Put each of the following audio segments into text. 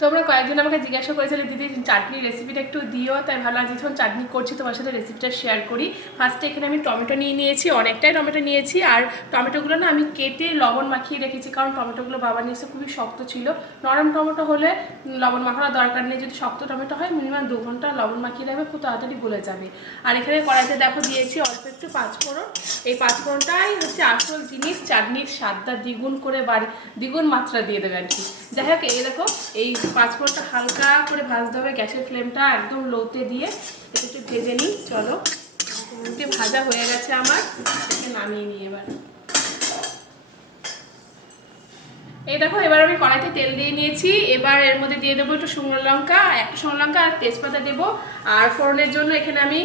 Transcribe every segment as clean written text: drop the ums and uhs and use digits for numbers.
তোমরা কয়েকজন আমাকে জিজ্ঞাসা করেছিলে দিদি চাটনির রেসিপিটা একটু দিও, তাই ভালো আজ যখন চাটনি করছি তোমার সাথে রেসিপিটা শেয়ার করি। ফার্স্টে এখানে আমি টমেটো নিয়ে নিয়েছি, অনেকটাই টমেটো নিয়েছি। আর টমেটোগুলো না আমি কেটে লবণ মাখিয়ে রেখেছি, কারণ টমেটোগুলো বাবা নিয়ে এসে খুবই শক্ত ছিল। নরম টমেটো হলে লবণ মাখানোর দরকার নেই, যদি শক্ত টমেটো হয় মিনিমাম 2 ঘন্টা লবণ মাখিয়ে রাখবে, খুব তাড়াতাড়ি গলে যাবে। আর এখানে কড়াইতে দেখো দিয়েছি অল্প একটু পাঁচফোড়ন। এই পাঁচফোড়নটাই হচ্ছে আসল জিনিস, চাটনির স্বাদটা দ্বিগুণ করে দ্বিগুণ মাত্রা দিয়ে দেবে আর কি। যাই হোক, এই দেখো এই পাঁচফোড়নটা হালকা করে ভাজতে হবে, গ্যাসের ফ্লেমটা একদম লোতে দিয়ে এটা একটু ভেজে নিই। চলো, একটু ভাজা হয়ে গেছে আমার, এটাকে নামিয়ে নিই এবার। এই দেখো এবার আমি কড়াইতে তেল দিয়ে নিয়েছি। এবার এর মধ্যে দিয়ে দেবো একটু শুকনো লঙ্কা, একটা শুকনো লঙ্কা আর তেজপাতা দেবো। আর ফোড়নের জন্য এখানে আমি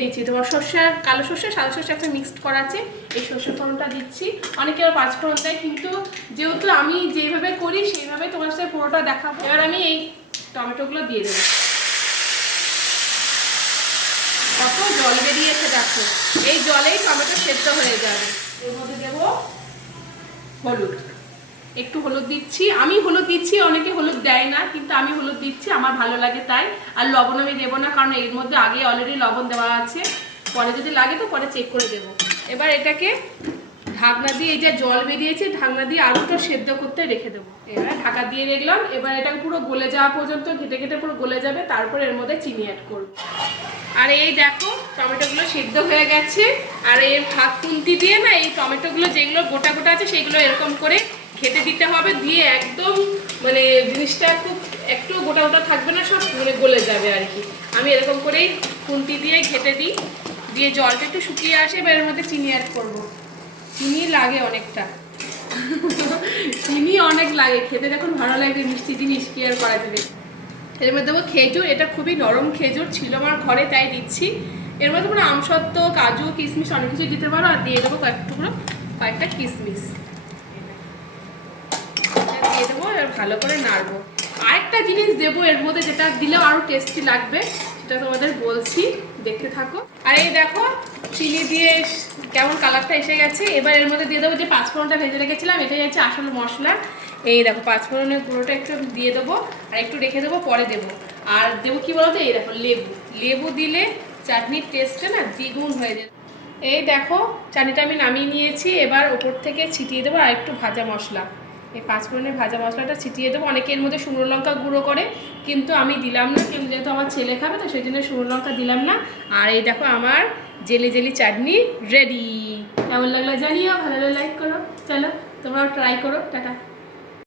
দিচ্ছি তোমার সর্ষে, কালো সর্ষে, সাদা সর্ষে একটা মিক্সড করা আছে, এই সর্ষে ফোড়নটা দিচ্ছি। অনেকে আবার পাঁচ ফোড়ন দেয়, কিন্তু যেহেতু আমি যেভাবে করি সেইভাবে তোমার সাথে পুরোটা দেখাবো। এবার আমি এই টমেটোগুলো দিয়ে দেবো। কত জল বেরিয়েছে দেখো, এই জলেই টমেটো সেদ্ধ হয়ে যাবে। এর মধ্যে দেবো হলুদ, একটু হলুদ দিচ্ছি। আমি হলুদ দিচ্ছি, অনেকে হলুদ দেয় না, কিন্তু আমি হলুদ দিচ্ছি, আমার ভালো লাগে তাই। আর লবণ আমি দেবো না, কারণ এর মধ্যে আগে অলরেডি লবণ দেওয়া আছে, পরে যদি লাগে তো পরে চেক করে দেবো। এবার এটাকে ঢাকনা দিয়ে, এই যে জল বেরিয়েছে, ঢাকনা দিয়ে আলুটা সেদ্ধ করতে রেখে দেবো। এবার ঢাকা দিয়ে রাখলাম। এবার এটাকে পুরো গলে যাওয়া পর্যন্ত ঘেটে ঘেটে পুরো গলে যাবে, তারপর এর মধ্যে চিনি অ্যাড করবো। আর এই দেখো টমেটোগুলো সিদ্ধ হয়ে গেছে। আর এর হাত খুন্তি দিয়ে না এই টমেটোগুলো যেগুলো গোটা গোটা আছে সেগুলো এরকম করে খেতে দিতে হবে, দিয়ে একদম মানে জিনিসটা একটু গোটা গোটা থাকবে না, সব মানে গলে যাবে আর কি। আমি এরকম করেই খুন্তি দিয়ে ঘেটে দিই, দিয়ে জলটা একটু শুকিয়ে আসে। এবার এর মধ্যে চিনি অ্যাড করবো। চিনি লাগে অনেকটা চিনি অনেক লাগে খেতে, যখন ভালো লাগে মিষ্টি জিনিস কি আর করা যাবে। এর মধ্যে দেবো খেজুর, এটা খুবই নরম খেজুর ছিল আমার ঘরে তাই দিচ্ছি। এর মধ্যে পুরো আমসত্ত্ব, কাজু, কিশমিশ অনেক কিছু দিতে পারো। আর দিয়ে দেবো কয়েকটা কিশমিশ দিয়ে দেবো। এবার ভালো করে নাড়বো। আরেকটা জিনিস দেবো এর মধ্যে, যেটা দিলেও আরও টেস্টি লাগবে, সেটা তোমাদের বলছি, দেখতে থাকো। আর এই দেখো চিনি দিয়ে কেমন কালারটা এসে গেছে। এবার এর মধ্যে দিয়ে দেবো যে পাঁচফোড়নটা ভেজে রেখেছিলাম, এটাই হচ্ছে আসল মশলা। এই দেখো পাঁচফোড়নের গুঁড়োটা একটু দিয়ে দেবো, আর একটু রেখে দেবো, পরে দেবো। আর দেবো কি বলতো, এই দেখো লেবু দিলে চাটনির টেস্টটা না দ্বিগুণ হয়ে যায়। এই দেখো চাটনিটা আমি নামিয়ে নিয়েছি। এবার ওপর থেকে ছিটিয়ে দেবো আর একটু ভাজা মশলা, এই পাঁচফোড়নের ভাজা মশলাটা ছিটিয়ে দেবো। অনেকে এর মধ্যে শুকনো লঙ্কা গুঁড়ো করে, কিন্তু আমি দিলাম না, কিন্তু যেহেতু আমার ছেলে খাবে তো সেই জন্য শুকনো লঙ্কা দিলাম না। আর এই দেখো আমার জেলি জেলি চাটনি রেডি। কেমন লাগলো জানিও, ভালো লাগলে লাইক করো। চলো তোমরাও ট্রাই করো। টাটা।